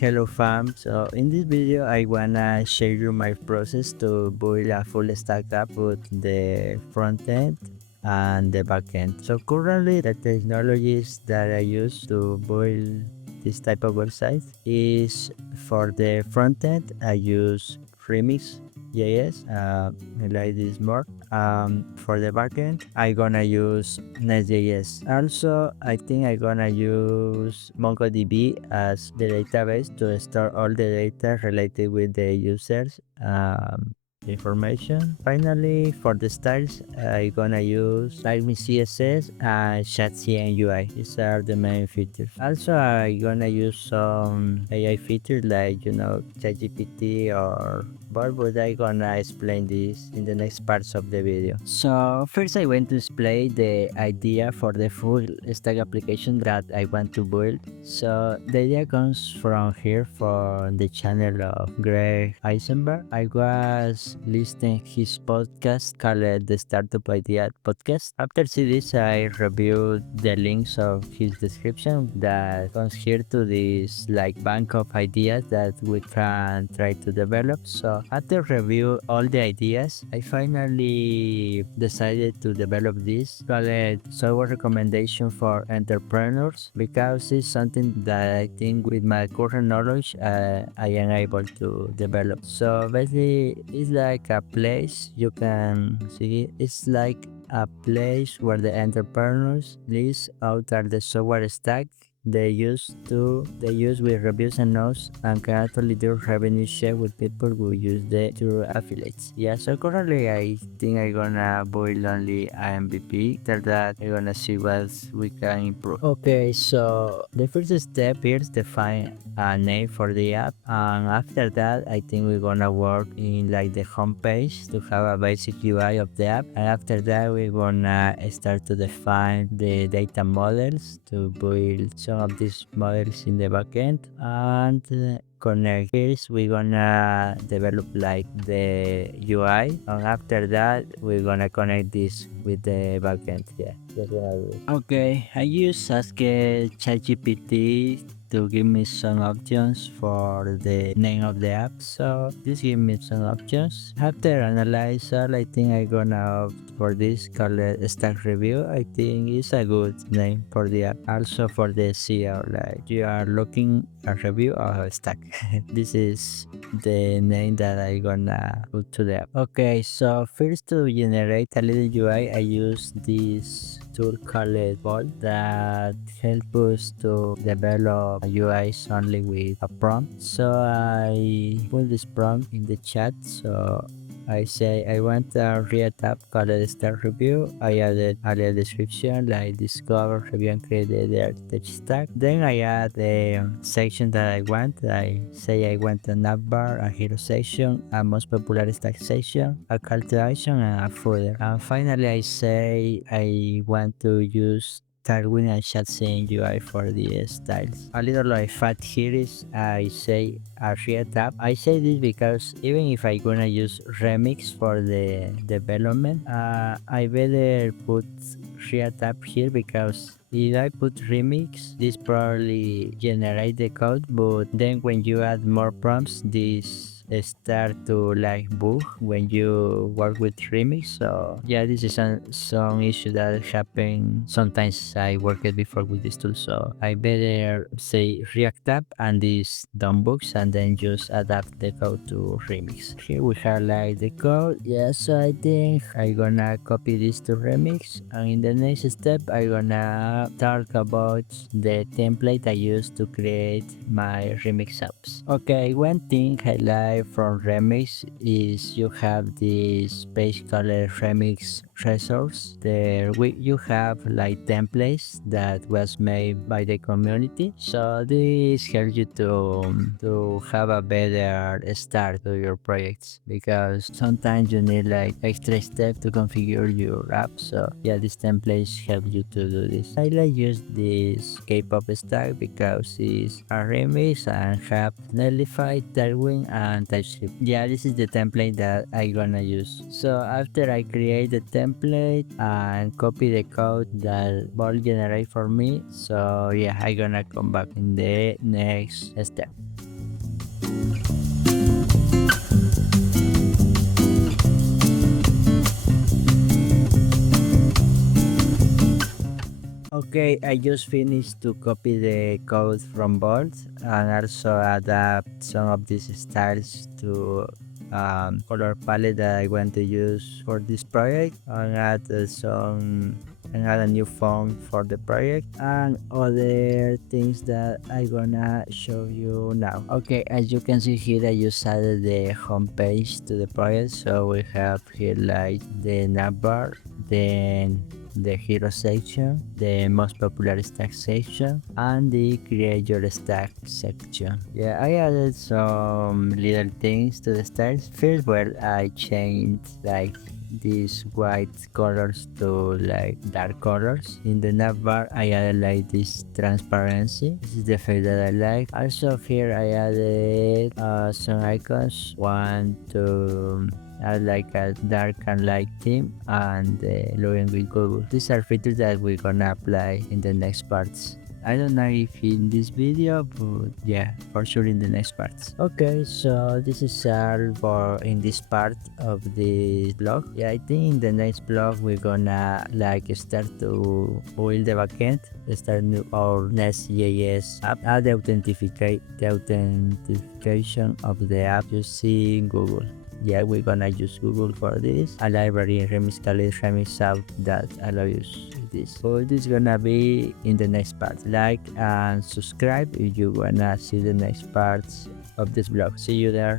Hello fam, so in this video I wanna share you my process to build a full stack app with the front end and the back end. So currently the technologies that I use to build this type of website is for the front end I use Remix.js, I like this more. For the backend I gonna use Nestjs. Also I think I gonna use MongoDB as the database to store all the data related with the users information. Finally, for the styles I gonna use Tailwind CSS and ChatCN UI. These are the main features. Also I gonna use some AI features like ChatGPT or but I gonna explain this in the next parts of the video. So first I want to explain the idea for the full stack application that I want to build. So the idea comes from here, from the channel of Greg Eisenberg. I was listening his podcast called the Startup Idea Podcast. After seeing this, I reviewed the links of his description that comes here to this like bank of ideas that we can try to develop. So after review all the ideas, I finally decided to develop this called software recommendation for entrepreneurs, because it's something that I think with my current knowledge I am able to develop. So basically it's like a place you can see. It's like a place where the entrepreneurs list out the software stack they use with reviews and notes, and can actually do revenue share with people who use the through affiliates. Yeah, so currently I think I'm gonna build only an MVP. After that I'm gonna see what we can improve. Okay, so the first step here is define a name for the app, and after that I think we're gonna work in like the home page to have a basic UI of the app, and after that we're gonna start to define the data models to build some of these models in the backend and connect. First we're gonna develop like the UI, and after that we're gonna connect this with the backend. Yeah, that's what I do. Okay, I use Ask ChatGPT to give me some options for the name of the app. So this give me some options. After analyze all, I think I gonna opt for this called stack review. I think it's a good name for the app. Also for the SEO, like you are looking a review of a stack. This is the name that I gonna put to the app. Okay, so first to generate a little UI, I use this tool called Bolt that helps us to develop UIs only with a prompt. So I put this prompt in the chat. So I say I want a real tab called start review. I added a little description like discover, review, and create the tech stack. Then I add the section that I want. I say I want a navbar, a hero section, a most popular stack section, a call to action, and a footer. And finally I say I want to use Tailwind and ChatGPT UI for the styles. A little like fat here is I say a real tab. I say this because even if I gonna use Remix for the development, I better put real tab here, because if I put remix, this probably generate the code, but then when you add more prompts, this start to like bug when you work with remix. So yeah, this is some issue that happen sometimes. I worked before with this tool, so I better say React app and this done bugs, and then just adapt the code to remix. Here we highlight the code. Yeah, so I think I gonna copy this to remix, and in the next step I gonna talk about the template I use to create my remix apps. Okay, one thing I like from remix is you have this page called remix resource. There you have like templates that was made by the community, so this helps you to have a better start to your projects, because sometimes you need like extra step to configure your app. So yeah, these templates help you to do this. I like use this K-pop stack because it's a remix and have Netlify, Tailwind, and TypeScript. Yeah, this is the template that I gonna use. So after I create the template and copy the code that will generate for me, so yeah, I gonna come back in the next step. Okay, I just finished to copy the code from Bolt and also adapt some of these styles to color palette that I want to use for this project, and add some and add a new font for the project and other things that I gonna show you now. Okay, as you can see here, I just added the home page to the project, so we have here like the navbar, then the hero section, the most popular stack section, and the create your stack section. Yeah, I added some little things to the styles. First, well, I changed like these white colors to like dark colors. In the navbar, I added like this transparency. This is the effect that I like. Also here I added some icons, one to like a dark and light theme, and login with Google. These are features that we're gonna apply in the next parts. I don't know if in this video, but yeah, for sure in the next parts. Okay, so this is all for in this part of the blog. Yeah, I think in the next blog we're gonna like start to build the backend, start our Nestjs app, add the authentication of the app using Google. Yeah, we're gonna use Google for this. A library remix out that allows this. So this is gonna be in the next part. Like and subscribe if you wanna see the next parts of this blog. See you there.